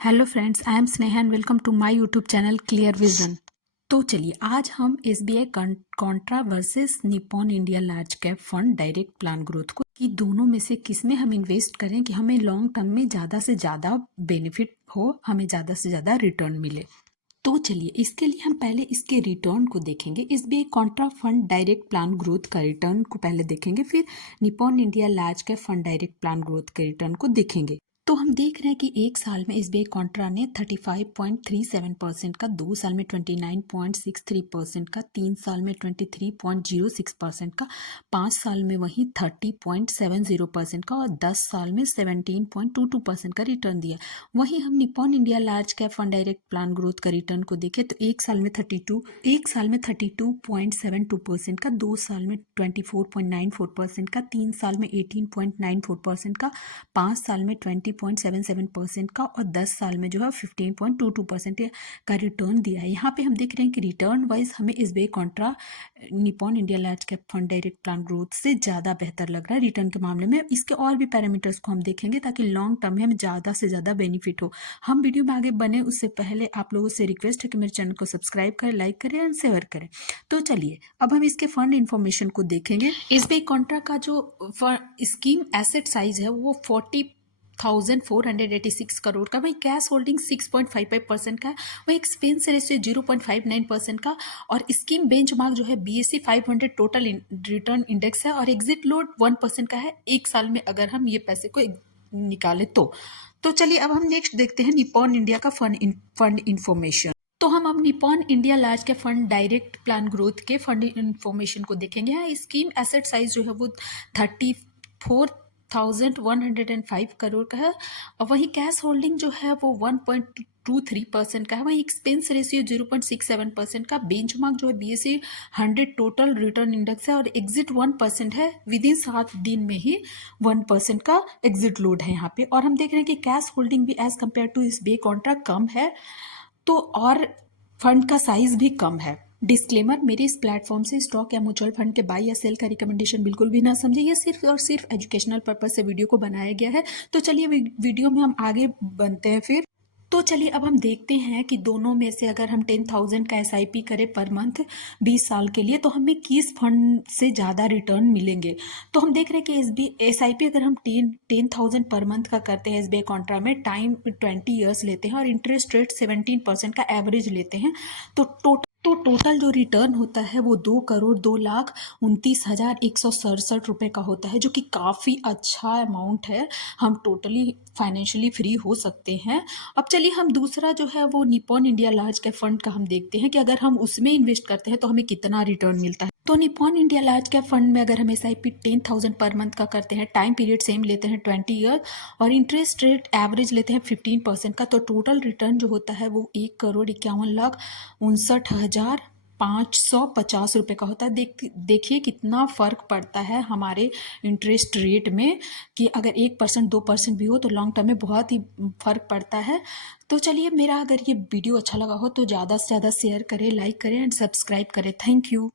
Hello friends, I am Sneha and welcome to my YouTube channel clear vision. तो चलिए आज हम SBI contra versus Nippon India large cap fund direct plan growth को कि दोनों में से किस में हम इन्वेस्ट करें कि हमें लॉन्ग टर्म में ज़्यादा से ज़्यादा बेनिफिट हो, हमें ज़्यादा से ज़्यादा रिटर्न मिले। तो चलिए इसके लिए हम पहले इसके रिटर्न को देखेंगे। SBI Contra fund direct plan growth का रिटर्न को पहले देखेंगे, फिर Nippon India large cap fund direct plan growth के रिटर्न को देखेंगे। तो हम देख रहे हैं कि एक साल में एसबीआई कॉन्ट्रा ने 35.37% का, 2 साल में 29.63% का, 3 साल में 23.06% का, 5 साल में वही 30.70% का और 10 साल में 17.22% का रिटर्न दिया। वहीं हम Nippon India large cap fund direct plan growth का रिटर्न को देखें तो एक साल में 32.72% का, 2 साल में 24.94% का, 3 साल में 18.94% का, 5 साल में 20.77% का और 10 साल में जो है 15.22% का रिटर्न दिया है। यहाँ पे हम देख रहे हैं कि रिटर्न वाइज हमें SBI Contra Nippon India large cap fund direct plan growth से ज़्यादा बेहतर लग रहा है रिटर्न के मामले में। इसके और भी पैरामीटर्स को हम देखेंगे ताकि लॉन्ग टर्म में हमें ज़्यादा से ज़्यादा बेनिफिट हो। हम वीडियो में आगे बने उससे पहले आप लोगों से रिक्वेस्ट है कि मेरे चैनल को सब्सक्राइब करें, लाइक करें एंड शेयर करें। तो चलिए अब हम इसके फंड इन्फॉर्मेशन को देखेंगे। एसबीआई कॉन्ट्रा का जो स्कीम एसेट साइज है वो 40,486 करोड़ का, वही कैश होल्डिंग 6.55% का है, वही एक्सपेंस रेशियो 0.59% का और स्कीम बेंचमार्क जो है बीएसई 500 टोटल रिटर्न इंडेक्स है और एग्जिट लोड 1% का है एक साल में अगर हम ये पैसे को निकाले तो चलिए अब हम नेक्स्ट देखते हैं निप्पॉन इंडिया का फंड इन्फॉर्मेशन। तो हम अब निप्पॉन इंडिया लार्ज के फंड डायरेक्ट प्लान ग्रोथ के फंड इन्फॉर्मेशन को देखेंगे। यहाँ स्कीम एसेट साइज जो है वो 34,105 करोड़ का है और वही कैश होल्डिंग जो है वो 1.23% का है, वही एक्सपेंस रेशियो 0.67% का, बेंचमार्क जो है बीएसई 100 टोटल रिटर्न इंडेक्स है और एग्जिट 1% है, विद इन 7 दिन में ही 1% का एग्जिट लोड है यहाँ पे। और हम देख रहे हैं कि कैश होल्डिंग भी as compare to SBI contra कम है तो और फंड का साइज भी कम है। डिस्क्लेमर, मेरे इस प्लेटफॉर्म से स्टॉक या म्यूचुअल फंड के बाय या सेल का रिकमेंडेशन बिल्कुल भी ना समझे, ये सिर्फ और सिर्फ एजुकेशनल पर्पज से वीडियो को बनाया गया है। तो चलिए वीडियो में हम आगे बनते हैं फिर। तो चलिए अब हम देखते हैं कि दोनों में से अगर हम 10,000 का एसआईपी करें पर मंथ 20 साल के लिए तो हमें किस फंड से ज़्यादा रिटर्न मिलेंगे। तो हम देख रहे हैं कि एसआईपी अगर हम 10,000 पर मंथ का करते हैं एसबीआई कॉन्ट्रा में, टाइम 20 ईयर्स लेते हैं और इंटरेस्ट रेट 17% का एवरेज लेते हैं तो टोटल जो रिटर्न होता है वो 2,29,167 रुपये का होता है, जो कि काफ़ी अच्छा अमाउंट है। हम टोटली फाइनेंशियली फ्री हो सकते हैं। अब चलिए हम दूसरा जो है वो Nippon India large cap fund का हम देखते हैं कि अगर हम उसमें इन्वेस्ट करते हैं तो हमें कितना रिटर्न मिलता है। तो Nippon India large cap fund में अगर हम एसआईपी 10,000 पर मंथ का करते हैं, टाइम पीरियड सेम लेते हैं 20 ईयर और इंटरेस्ट रेट एवरेज लेते हैं 15% का, तो टोटल रिटर्न जो होता है वो 1,51,59,550 रुपये का होता है। देखिए कितना फ़र्क पड़ता है हमारे इंटरेस्ट रेट में कि अगर 1% 2% भी हो तो लॉन्ग टर्म में बहुत ही फ़र्क पड़ता है। तो चलिए मेरा अगर ये वीडियो अच्छा लगा हो तो ज़्यादा से ज़्यादा शेयर करें, लाइक करें एंड सब्सक्राइब करें। Thank you.